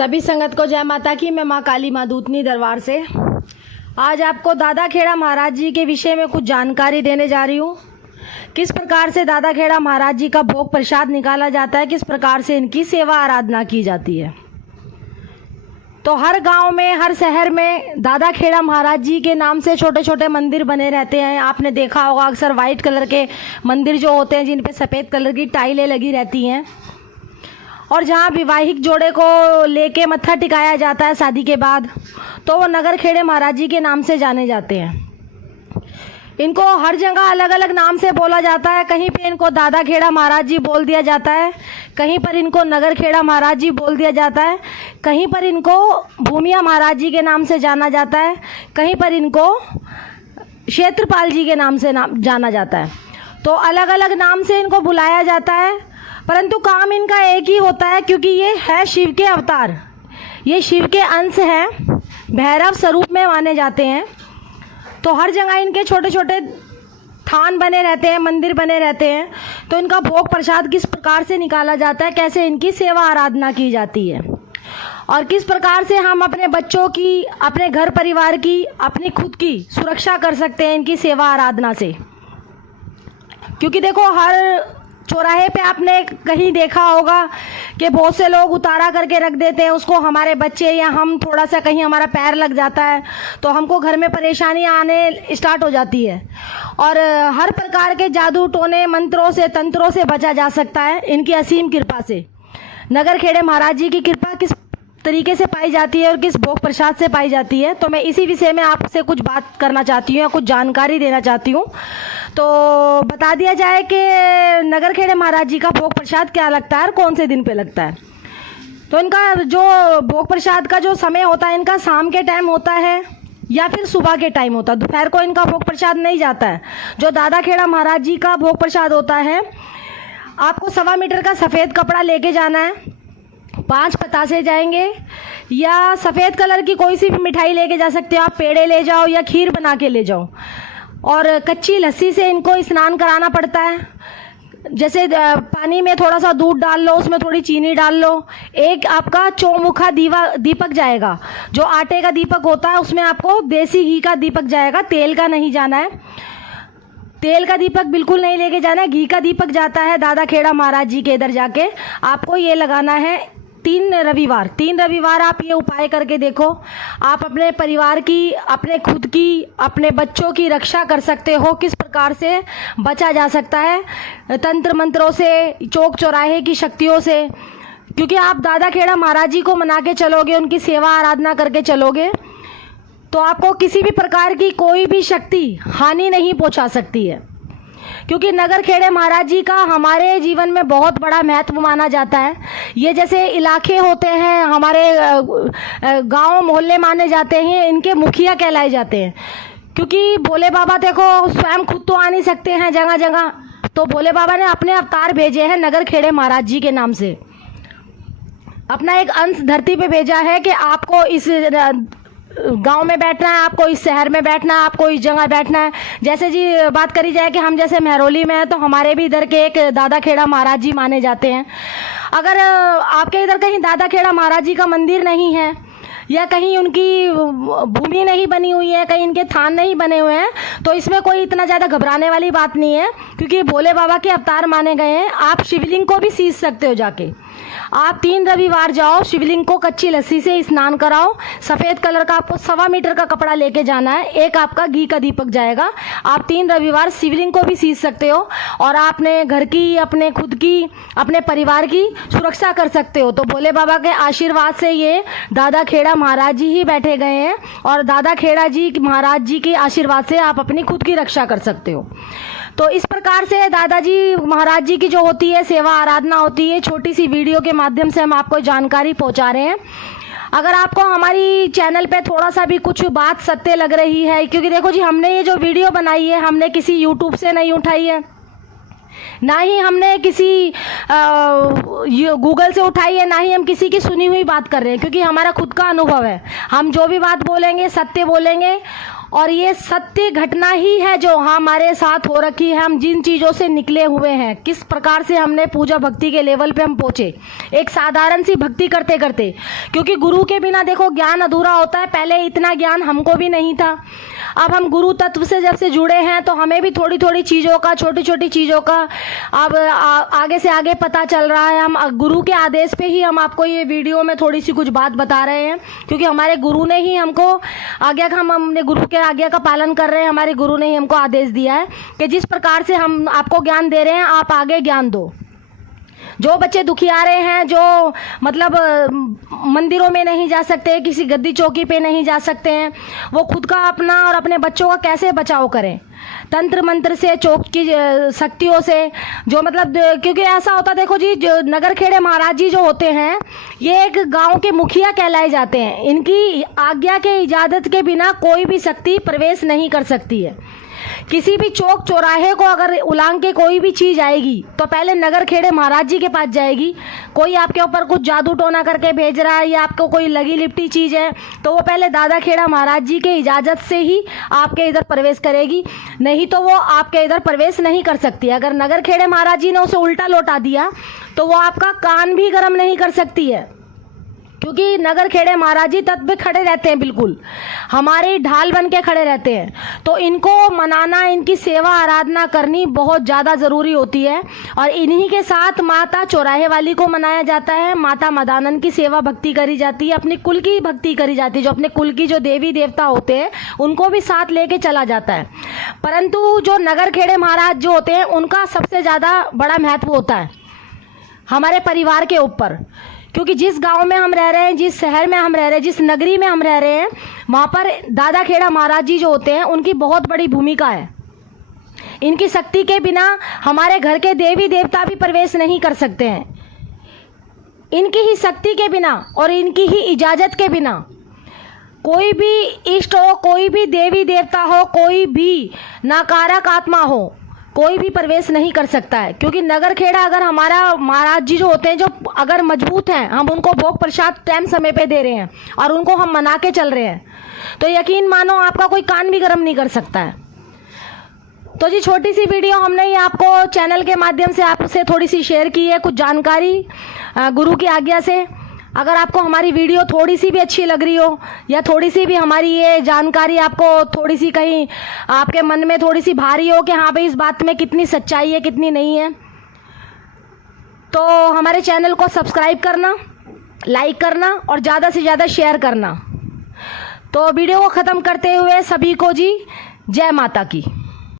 सभी संगत को जय माता की। मैं माँ काली माँ दूतनी दरबार से आज आपको दादा खेड़ा महाराज जी के विषय में कुछ जानकारी देने जा रही हूँ। किस प्रकार से दादा खेड़ा महाराज जी का भोग प्रसाद निकाला जाता है, किस प्रकार से इनकी सेवा आराधना की जाती है। तो हर गांव में, हर शहर में दादा खेड़ा महाराज जी के नाम से छोटे छोटे मंदिर बने रहते हैं। आपने देखा होगा अक्सर वाइट कलर के मंदिर जो होते हैं, जिन पे सफ़ेद कलर की टाइलें लगी रहती हैं, और जहाँ विवाहिक जोड़े को लेके मत्था टिकाया जाता है शादी के बाद, तो वो नगर खेड़े महाराज जी के नाम से जाने जाते हैं। इनको हर जगह अलग अलग नाम से बोला जाता है। कहीं पे इनको दादा खेड़ा महाराज जी बोल दिया जाता है, कहीं पर इनको नगर खेड़ा महाराज जी बोल दिया जाता है, कहीं पर इनको भूमिया महाराज जी के नाम से जाना जाता है, कहीं पर इनको क्षेत्रपाल जी के नाम से जाना जाता है। तो अलग अलग नाम से इनको बुलाया जाता है, परंतु काम इनका एक ही होता है, क्योंकि ये है शिव के अवतार, ये शिव के अंश हैं, भैरव स्वरूप में माने जाते हैं। तो हर जगह इनके छोटे छोटे थान बने रहते हैं, मंदिर बने रहते हैं। तो इनका भोग प्रसाद किस प्रकार से निकाला जाता है, कैसे इनकी सेवा आराधना की जाती है, और किस प्रकार से हम अपने बच्चों की, अपने घर परिवार की, अपनी खुद की सुरक्षा कर सकते हैं इनकी सेवा आराधना से। क्योंकि देखो, हर चौराहे पे आपने कहीं देखा होगा कि बहुत से लोग उतारा करके रख देते हैं उसको। हमारे बच्चे या हम थोड़ा सा कहीं हमारा पैर लग जाता है तो हमको घर में परेशानी आने स्टार्ट हो जाती है, और हर प्रकार के जादू टोने मंत्रों से, तंत्रों से बचा जा सकता है इनकी असीम कृपा से। नगर खेड़े महाराज जी की कृपा किस तरीके से पाई जाती है और किस भोग प्रसाद से पाई जाती है, तो मैं इसी विषय में आपसे कुछ बात करना चाहती हूँ या कुछ जानकारी देना चाहती हूँ। तो बता दिया जाए कि नगर खेड़े महाराज जी का भोग प्रसाद क्या लगता है और कौन से दिन पे लगता है। तो इनका जो भोग प्रसाद का जो समय होता है, इनका शाम के टाइम होता है या फिर सुबह के टाइम होता है। दोपहर को इनका भोग प्रसाद नहीं जाता है। जो दादा खेड़ा महाराज जी का भोग प्रसाद होता है, आपको 1.25 मीटर का सफ़ेद कपड़ा लेके जाना है, 5 पतासे जाएंगे, या सफ़ेद कलर की कोई सी भी मिठाई लेके जा सकते हो आप, पेड़े ले जाओ या खीर बना के ले जाओ, और कच्ची लस्सी से इनको स्नान कराना पड़ता है। जैसे पानी में थोड़ा सा दूध डाल लो, उसमें थोड़ी चीनी डाल लो। एक आपका चौमुखा दीपक जाएगा, जो आटे का दीपक होता है उसमें आपको देसी घी का दीपक जाएगा, तेल का नहीं जाना है। तेल का दीपक बिल्कुल नहीं लेके जाना है, घी का दीपक जाता है दादा खेड़ा महाराज जी के इधर जाके। आपको ये लगाना है 3 रविवार आप ये उपाय करके देखो। आप अपने परिवार की, अपने खुद की, अपने बच्चों की रक्षा कर सकते हो। किस प्रकार से बचा जा सकता है तंत्र मंत्रों से, चौक चौराहे की शक्तियों से। क्योंकि आप दादा खेड़ा महाराज जी को मना के चलोगे, उनकी सेवा आराधना करके चलोगे, तो आपको किसी भी प्रकार की कोई भी शक्ति हानि नहीं पहुंचा सकती है। क्योंकि नगर खेड़े महाराज जी का हमारे जीवन में बहुत बड़ा महत्व माना जाता है। ये जैसे इलाके होते हैं, हमारे गांव मोहल्ले माने जाते हैं, इनके मुखिया कहलाए जाते हैं। क्योंकि भोले बाबा देखो स्वयं खुद तो आ नहीं सकते हैं जगह जगह, तो भोले बाबा ने अपने अवतार भेजे हैं नगर खेड़े महाराज जी के नाम से। अपना एक अंश धरती पे भेजा है कि आपको इस गांव में बैठना है, आपको इस शहर में बैठना है, आपको इस जगह बैठना है। जैसे जी बात करी जाए कि हम जैसे महरौली में हैं, तो हमारे भी इधर के एक दादा खेड़ा महाराज जी माने जाते हैं। अगर आपके इधर कहीं दादा खेड़ा महाराज जी का मंदिर नहीं है, या कहीं उनकी भूमि नहीं बनी हुई है, कहीं इनके थान नहीं बने हुए हैं, तो इसमें कोई इतना ज़्यादा घबराने वाली बात नहीं है। क्योंकि भोले बाबा के अवतार माने गए हैं। आप शिवलिंग को भी सींच सकते हो जाके। आप 3 रविवार जाओ, शिवलिंग को कच्ची लस्सी से स्नान कराओ। सफ़ेद कलर का आपको 1.25 मीटर का कपड़ा लेके जाना है, एक आपका घी का दीपक जाएगा। आप 3 रविवार शिवलिंग को भी सींच सकते हो, और आपने घर की, अपने खुद की, अपने परिवार की सुरक्षा कर सकते हो। तो भोले बाबा के आशीर्वाद से ये दादा खेड़ा महाराज जी ही बैठे गए हैं, और दादा खेड़ा जी महाराज जी के आशीर्वाद से आप अपनी खुद की रक्षा कर सकते हो। तो इस प्रकार से दादाजी महाराज जी की जो होती है सेवा आराधना होती है, छोटी सी वीडियो के माध्यम से हम आपको जानकारी पहुंचा रहे हैं। अगर आपको हमारी चैनल पे थोड़ा सा भी कुछ बात सत्य लग रही है, क्योंकि देखो जी, हमने ये जो वीडियो बनाई है, हमने किसी यूट्यूब से नहीं उठाई है, ना ही हमने किसी गूगल से उठाई है, ना ही हम किसी की सुनी हुई बात कर रहे हैं। क्योंकि हमारा खुद का अनुभव है, हम जो भी बात बोलेंगे सत्य बोलेंगे, और ये सत्य घटना ही है जो हमारे साथ हो रखी है। हम जिन चीज़ों से निकले हुए हैं, किस प्रकार से हमने पूजा भक्ति के लेवल पे हम पहुँचे, एक साधारण सी भक्ति करते करते। क्योंकि गुरु के बिना देखो ज्ञान अधूरा होता है। पहले इतना ज्ञान हमको भी नहीं था। अब हम गुरु तत्व से जब से जुड़े हैं तो हमें भी थोड़ी थोड़ी चीज़ों का, छोटी छोटी चीज़ों का अब आगे से आगे पता चल रहा है। हम गुरु के आदेश पे ही हम आपको ये वीडियो में थोड़ी सी कुछ बात बता रहे हैं, क्योंकि हमारे गुरु ने ही हमको आज्ञा का, हम अपने गुरु के आज्ञा का पालन कर रहे हैं। हमारे गुरु ने ही हमको आदेश दिया है कि जिस प्रकार से हम आपको ज्ञान दे रहे हैं, आप आगे ज्ञान दो। जो बच्चे दुखियारे हैं, जो मतलब मंदिरों में नहीं जा सकते, किसी गद्दी चौकी पे नहीं जा सकते हैं, वो खुद का, अपना और अपने बच्चों का कैसे बचाव करें, तंत्र मंत्र से, चौक की शक्तियों से, जो मतलब, क्योंकि ऐसा होता, देखो जी, जो नगर खेड़े महाराज जी जो होते हैं, ये एक गांव के मुखिया कहलाए जाते हैं। इनकी आज्ञा के, इजाज़त के बिना कोई भी शक्ति प्रवेश नहीं कर सकती है। किसी भी चौक चौराहे को अगर उलांग के कोई भी चीज़ आएगी तो पहले नगर खेड़े महाराज जी के पास जाएगी। कोई आपके ऊपर कुछ जादू टोना करके भेज रहा है या आपको कोई लगी लिपटी चीज़ है, तो वो पहले दादा खेड़ा महाराज जी के इजाज़त से ही आपके इधर प्रवेश करेगी, नहीं तो वो आपके इधर प्रवेश नहीं कर सकती। अगर नगर खेड़े महाराज जी ने उसे उल्टा लौटा दिया तो वो आपका कान भी गर्म नहीं कर सकती है, क्योंकि नगर खेड़े महाराज जी तत्व पे खड़े रहते हैं, बिल्कुल हमारे ढाल बन के खड़े रहते हैं। तो इनको मनाना, इनकी सेवा आराधना करनी बहुत ज़्यादा ज़रूरी होती है। और इन्हीं के साथ माता चौराहे वाली को मनाया जाता है, माता मदानंद की सेवा भक्ति करी जाती है, अपनी कुल की भक्ति करी जाती है। जो अपने कुल की जो देवी देवता होते हैं उनको भी साथ लेके चला जाता है। परंतु जो नगर खेड़े महाराज जो होते हैं उनका सबसे ज़्यादा बड़ा महत्व होता है हमारे परिवार के ऊपर, क्योंकि जिस गांव में हम रह रहे हैं, जिस शहर में हम रह रहे हैं, जिस नगरी में हम रह रहे हैं, वहाँ पर दादा खेड़ा महाराज जी जो होते हैं उनकी बहुत बड़ी भूमिका है। इनकी शक्ति के बिना हमारे घर के देवी देवता भी प्रवेश नहीं कर सकते हैं। इनकी ही शक्ति के बिना और इनकी ही इजाज़त के बिना कोई भी इष्ट हो, कोई भी देवी देवता हो, कोई भी नकारात्मक आत्मा हो, कोई भी प्रवेश नहीं कर सकता है। क्योंकि नगर खेड़ा, अगर हमारा महाराज जी जो होते हैं, जो अगर मजबूत हैं, हम उनको भोग प्रसाद टाइम समय पे दे रहे हैं और उनको हम मना के चल रहे हैं, तो यकीन मानो आपका कोई कान भी गर्म नहीं कर सकता है। तो जी, छोटी सी वीडियो हमने ये आपको चैनल के माध्यम से आपसे थोड़ी सी शेयर की है, कुछ जानकारी गुरु की आज्ञा से। अगर आपको हमारी वीडियो थोड़ी सी भी अच्छी लग रही हो या थोड़ी सी भी हमारी ये जानकारी आपको थोड़ी सी कहीं आपके मन में थोड़ी सी भारी हो कि हाँ भाई इस बात में कितनी सच्चाई है, कितनी नहीं है, तो हमारे चैनल को सब्सक्राइब करना, लाइक करना और ज़्यादा से ज़्यादा शेयर करना। तो वीडियो को ख़त्म करते हुए सभी को जी जय माता की।